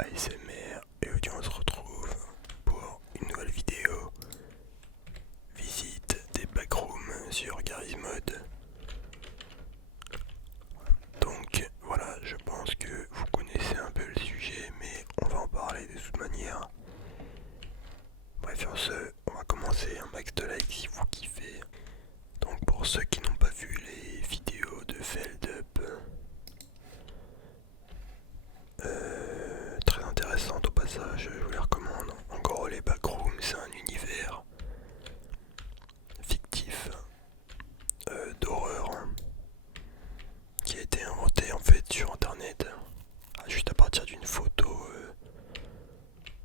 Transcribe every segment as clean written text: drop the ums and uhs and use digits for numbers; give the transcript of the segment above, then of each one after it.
ASMR et aujourd'hui on se retrouve pour une nouvelle vidéo visite des backrooms sur Garry's Mod. Donc voilà, je pense que vous connaissez un peu le sujet mais on va en parler de toute manière. Bref, sur ce, on va commencer. Un max de likes si vous kiffez. Donc pour ceux qui n'ont pas vu les vidéos de Feldup, très intéressantes au passage, je vous les recommande. En gros, les backrooms, c'est un univers fictif d'horreur qui a été inventé en fait sur internet, juste à partir d'une photo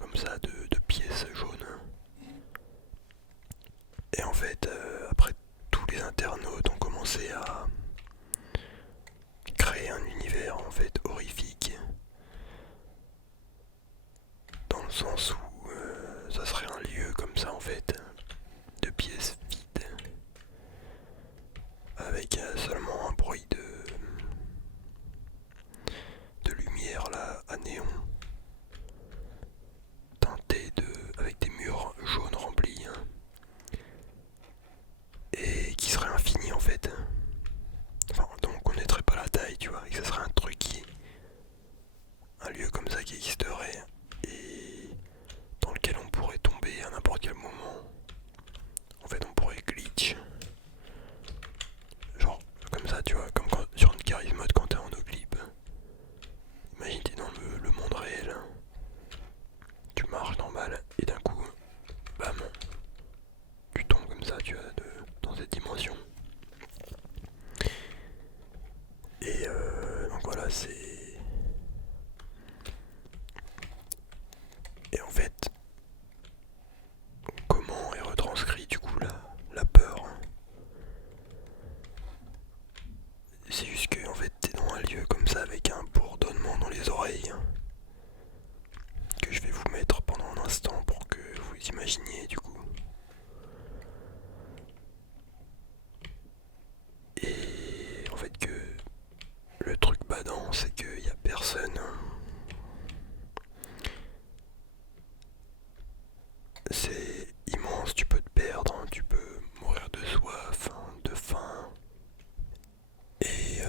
comme ça de pièces jaunes. Et en fait, après, tous les internautes ont commencé à créer un univers en fait horrifique, dans le sens où ça serait un lieu comme ça en fait, de pièces vides, avec seulement un bruit de lumière là à néon, teinté avec des murs jaunes remplis, et qui serait infini en fait. Enfin, donc on connaîtrait pas la taille, tu vois, et que ça serait un truc un lieu comme ça qui existerait et dans lequel on pourrait tomber à n'importe quel moment. En fait, on pourrait glitch, genre comme ça, tu vois, comme sur une Garry's Mod quand t'es en no-clip. Imagine t'es dans le monde réel, tu marches normal et d'un coup, bam, tu tombes comme ça, tu vois, dans cette dimension. Et donc voilà, c'est... Et en fait, comment est retranscrit du coup la peur? C'est juste que en fait t'es dans un lieu comme ça avec un bourdonnement dans les oreilles que je vais vous mettre pendant un instant pour que vous imaginiez du coup. Et en fait que le truc badant c'est qu'il y a personne. C'est immense, tu peux te perdre, tu peux mourir de soif, de faim. Et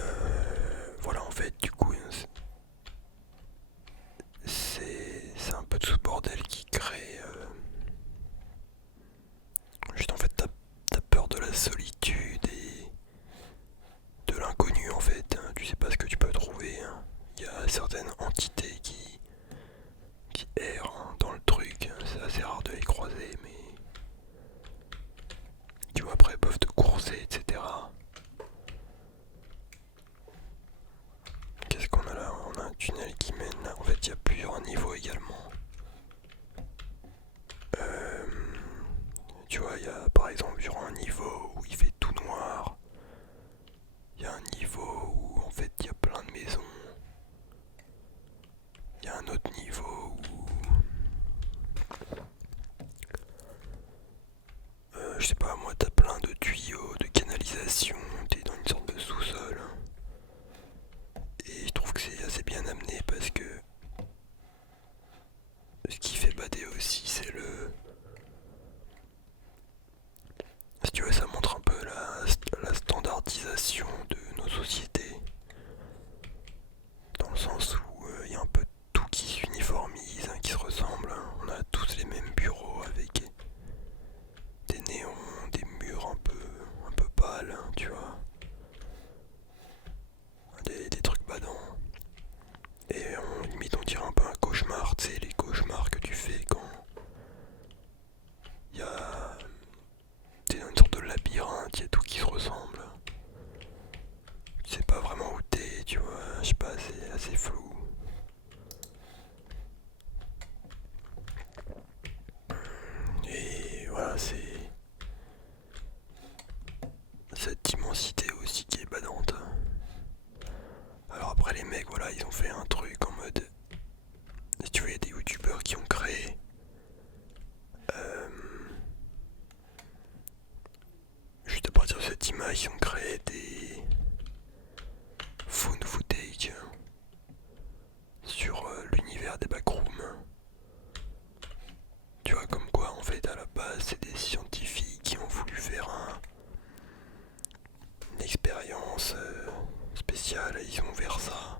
voilà en fait du coup c'est un peu tout ce bordel qui crée juste en fait t'as peur de la solitude et de l'inconnu en fait, tu sais pas ce que tu peux trouver. Il y a certaines entités qui errent dans le truc, c'est assez rare de les croiser mais tu vois après ils peuvent te courser etc. Qu'est-ce qu'on a là? On a un tunnel qui mène là, en fait il y a plusieurs niveaux également. Tu vois, il y a par exemple sur un niveau où il fait tout noir. Il y a un niveau où en fait il y a plein de maisons. Il y a un autre niveau où je sais pas moi, t'as plein de tuyaux, de canalisation, t'es dans une sorte de sous-sol. Et je trouve que c'est assez bien amené parce que ce qui fait bader aussi c'est si tu veux, ça montre un peu la standardisation de nos sociétés. Dans le sens où il y a un peu tout qui s'uniformise, qui se ressemble. On a tous les mêmes bureaux avec des néons, des murs un peu pâles, tu vois. Des trucs badants. Et limite on dirait un peu un cauchemar, tu sais, les cauchemars que tu fais quand il y a... T'es dans une sorte de labyrinthe, il y a tout qui se ressemble. Tu sais pas vraiment où t'es, tu vois, je sais pas, c'est assez flou. Et voilà, c'est cette immensité aussi qui est badante. Alors après les mecs, voilà, ils ont fait un truc en mode... Si tu veux, il y a des youtubeurs qui ont créé... juste à partir de cette image, ils ont créé des... found footage sur l'univers des backrooms. spécial, ils ont ouvert ça.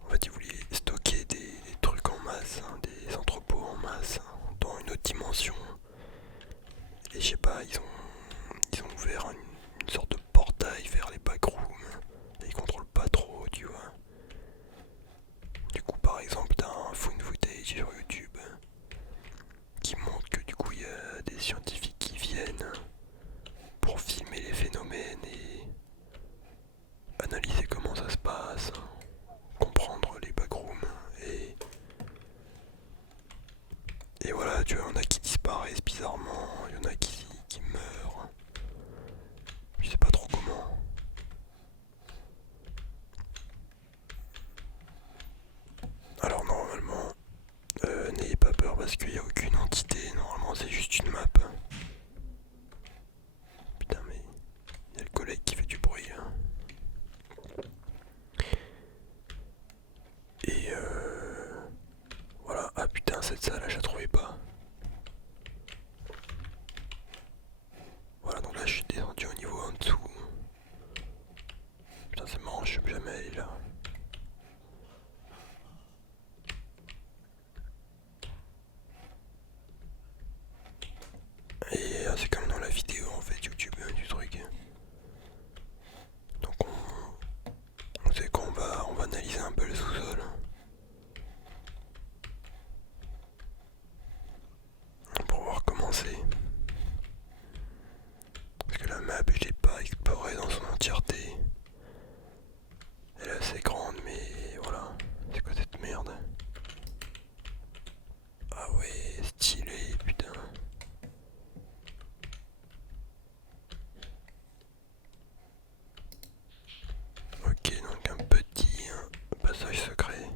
En fait, ils voulaient stocker des trucs en masse, hein, des entrepôts en masse, hein, dans une autre dimension. Et je sais pas, ils ont ouvert une sorte de portail vers les backrooms. Et ils contrôlent pas trop, tu vois. Du coup, par exemple, t'as un found footage sur YouTube qui montre que du coup, il y a des scientifiques qui viennent pour filmer les phénomènes et analyser comment ça se passe, comprendre les backrooms et voilà, tu vois, il y en a qui disparaissent bizarrement, il y en a qui meurent, je sais pas trop comment. Alors normalement, n'ayez pas peur parce qu'il n'y a aucune entité, normalement c'est juste une map. Putain mais il y a le collègue qui fait du bruit là. Et voilà, ah putain cette salle là je la trouvais pas. Voilà donc là je suis descendu au niveau en dessous. Putain c'est marrant, je suis jamais allé là. Et c'est comme dans la vidéo en fait YouTube du truc. Donc on sait qu'on va analyser un peu le sous-sol. Pour voir comment c'est. Parce que la map je l'ai pas explorée dans son entièreté. Elle est assez grande mais voilà. C'est quoi cette merde? Ah ouais, stylé, putain. Ok, donc un petit passage secret.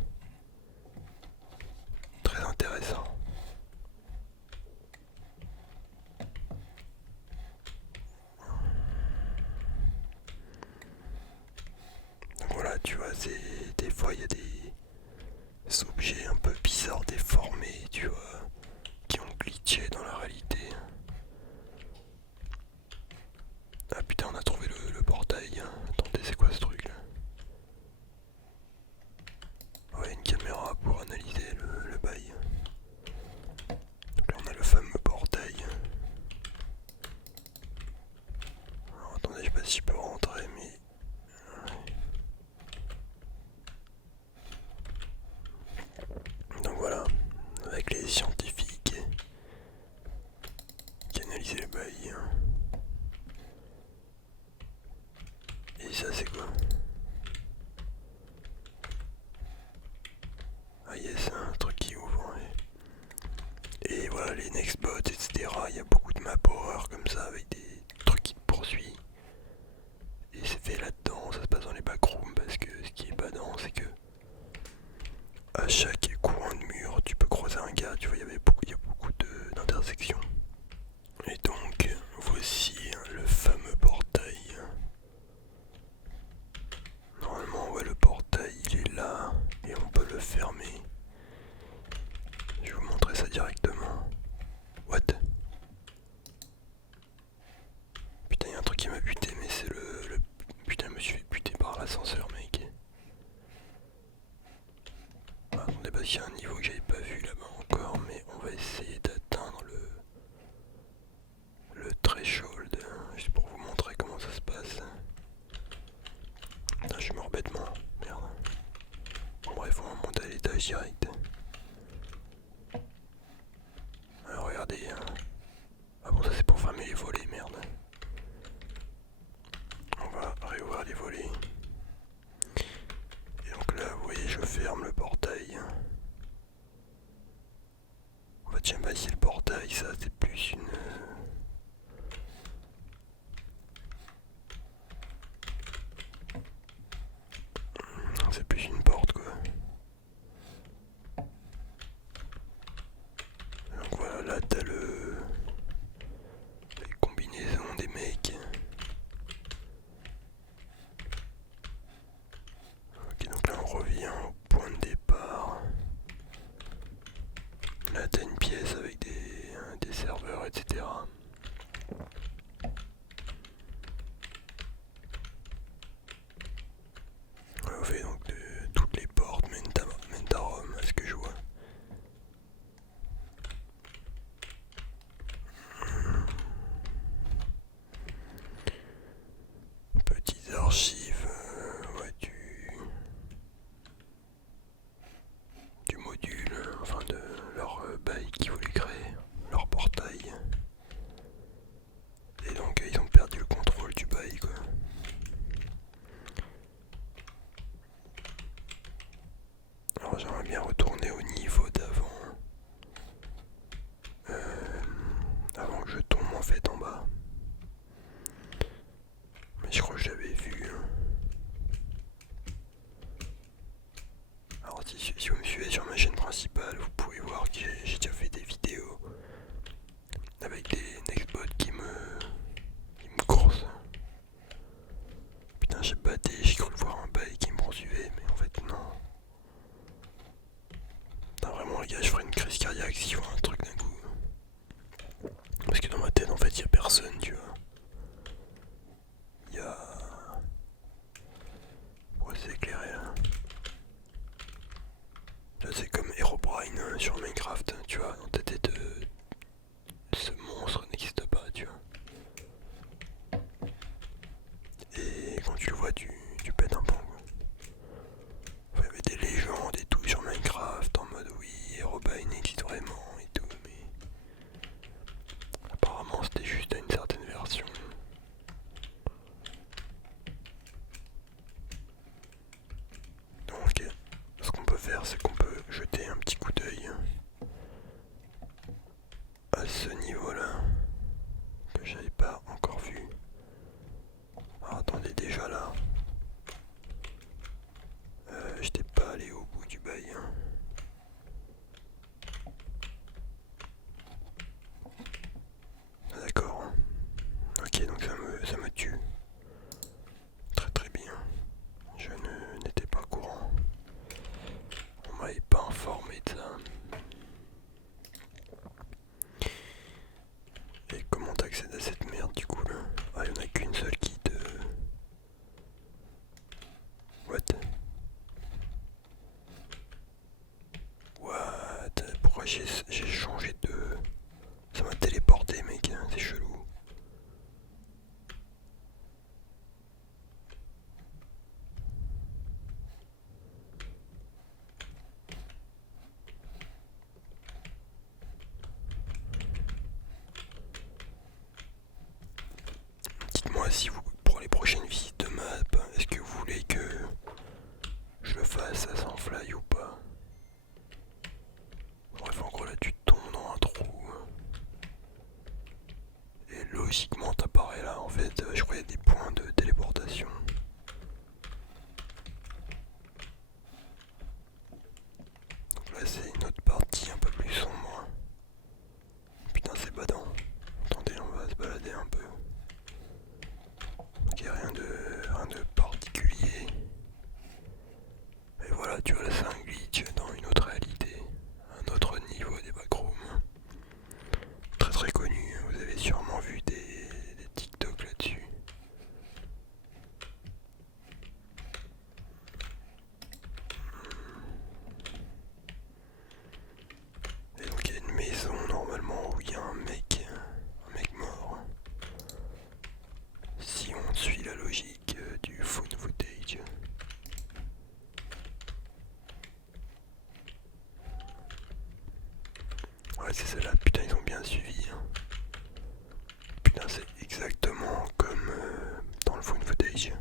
Très intéressant. Donc voilà, tu vois, des fois il y a des objets un peu bizarres déformés, tu vois, qui ont glitché dans la réalité. Ah putain, on a trouvé le portail. Attendez, c'est quoi ce truc là? Ouais, une caméra pour analyser le bail. Donc là on a le fameux portail. Alors attendez, je sais pas si je peux rentrer, mais... Donc voilà, avec les scientifiques qui analysaient le bail. Et ça c'est quoi? Ah yes, un truc qui ouvre. Et voilà les nextbots, etc. Il y a beaucoup de map horror comme ça avec des trucs qui te poursuivent. Et c'est fait là-dedans, ça se passe dans les backrooms parce que ce qui est pas dedans c'est que à chaque coin de mur tu peux croiser un gars, tu vois, il y a beaucoup d'intersections. Et donc voici le fameux portail. Normalement ouais le portail il est là et on peut le fermer. Je vais vous montrer ça directement. What? Putain, il y a un truc qui m'a buté, mais c'est le... Putain, je me suis fait buter par l'ascenseur, mec. Ah, attendez, parce qu'il y a un niveau que j'avais pas vu là-bas encore, mais on va essayer d'atteindre le threshold, juste pour vous montrer comment ça se passe. Putain, je suis mort bêtement, merde. Bon, bref, on va monter à l'étage direct. Alors, regardez. Ah bon, ça c'est pour fermer les volets, merde. On va réouvrir les volets. Et donc là, vous voyez, je ferme le portail. En fait, j'aime pas si le portail, ça c'est plus une... C'est plus une porte quoi. si vous me suivez sur ma chaîne principale, vous pouvez voir que j'ai déjà fait des vidéos avec des Nextbots qui me coursent. Putain, j'ai batté, j'ai cru le voir un bail qui me poursuivait, mais en fait non. Putain, vraiment les gars, je ferais une crise cardiaque si je vois un truc d'un coup. Parce que dans ma tête en fait y a personne, tu vois. Y a... Ouais, c'est éclairé là. Là c'est comme Herobrine sur Minecraft, tu vois, dans ta tête ce monstre n'existe pas, tu vois. Et quand tu le vois, tu pètes un plomb. Enfin, il y avait des légendes et tout sur Minecraft en mode oui, Herobrine existe vraiment et tout, mais apparemment c'était juste à une certaine version. Donc ce qu'on peut faire, c'est qu'on peut jeter un petit coup d'œil à ce niveau-là que j'avais pas encore vu. Alors, attendez, déjà là, j'étais pas allé au bout du bail. Hein. Ah, d'accord. Hein. Ok, donc ça me tue. Très très bien. Je n'étais pas au courant. On m'avait pas informé de ça. Et comment t'accèdes à cette merde du coup là? Ah, il y en a qu'une seule qui te... What? What? Pourquoi j'ai changé de... Ça m'a téléporté mec, hein, c'est chelou. Dites-moi si vous, pour les prochaines visites de map, est-ce que vous voulez que je le fasse sans fly ou pas? Bref, en gros là tu tombes dans un trou. Et logiquement t'apparais là en fait, je crois qu'il y a des points de téléportation. Donc là c'est une autre partie un peu plus sombre. Putain c'est badant. Attendez, on va se balader un peu. Ok, rien de particulier. Et voilà, tu vois là c'est un glitch dans une autre réalité. Un autre niveau des backrooms. Très très connu, vous avez sûrement vu des TikTok là-dessus. Et donc il y a une maison normalement où il y a un mec mort. Si on suit la logique du found footage. Ouais c'est celle-là, putain ils ont bien suivi. Hein. Putain c'est exactement comme dans le found footage.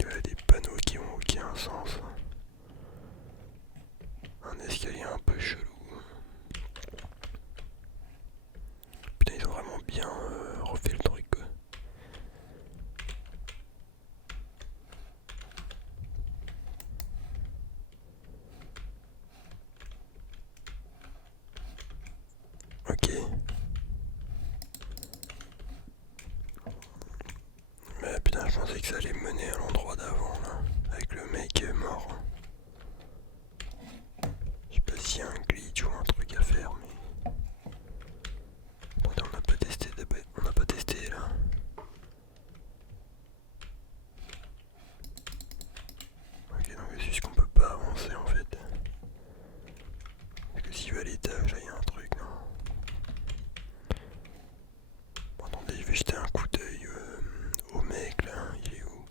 Il y a des panneaux qui ont un sens. Un escalier un peu chelou. Putain ils ont vraiment bien refait le truc quoi. Ok. Mais putain je pensais que ça allait mener à l'endroit d'avant là. Avec le mec mort. Je sais pas s'il y a un glitch ou un truc à faire mais... Attendez on n'a pas testé d'abord. On n'a pas testé là. Ok donc c'est juste qu'on peut pas avancer en fait. Parce que si je vais à l'étage là il y a un truc non. Bon, attendez je vais jeter un coup d'œil au mec là. Il est où?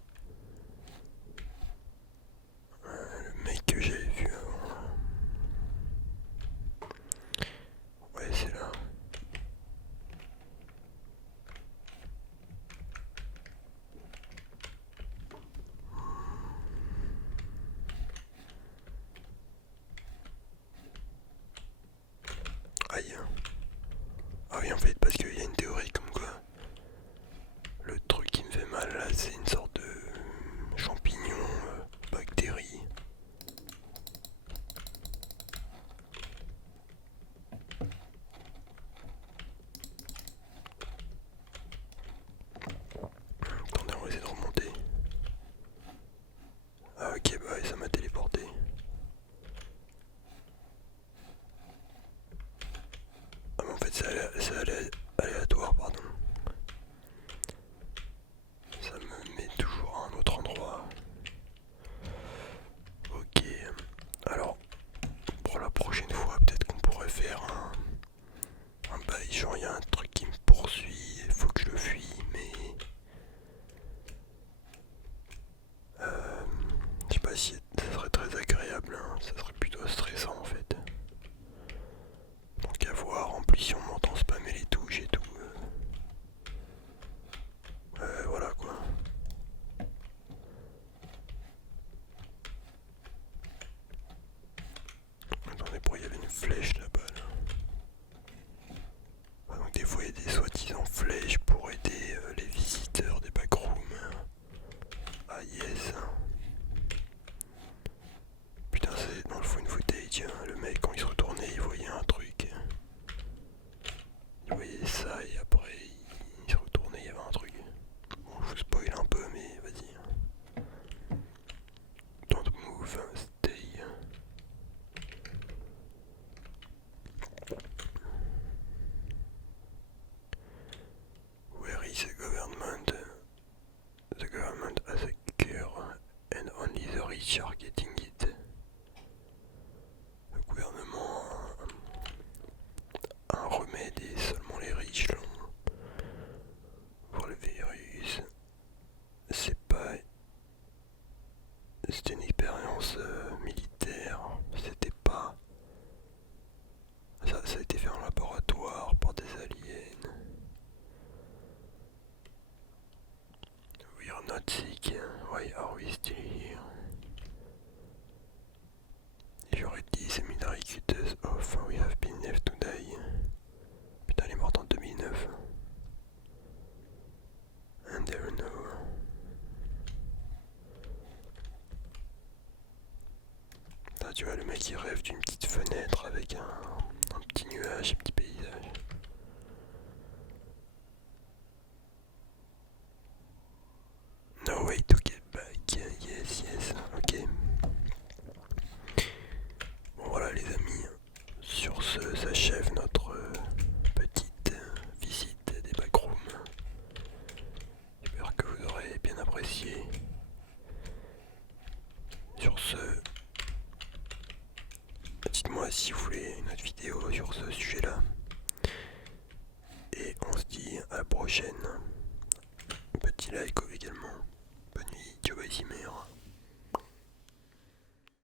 c'était une expérience militaire. C'était pas. Ça a été fait en laboratoire par des aliens. We are not sick. Why are we still here? If you read the seminary cutters off, we have been left to die. Putain, elle est morte en 2009. And there no. Là, tu vois, le mec il rêve d'une petite fenêtre avec un petit nuage, un petit paysage. No way to get back. Yes, yes, ok. Bon voilà les amis, sur ce s'achève notre petite visite des backrooms. J'espère que vous aurez bien apprécié. Sur ce, dites-moi si vous voulez une autre vidéo sur ce sujet-là. Et on se dit à la prochaine.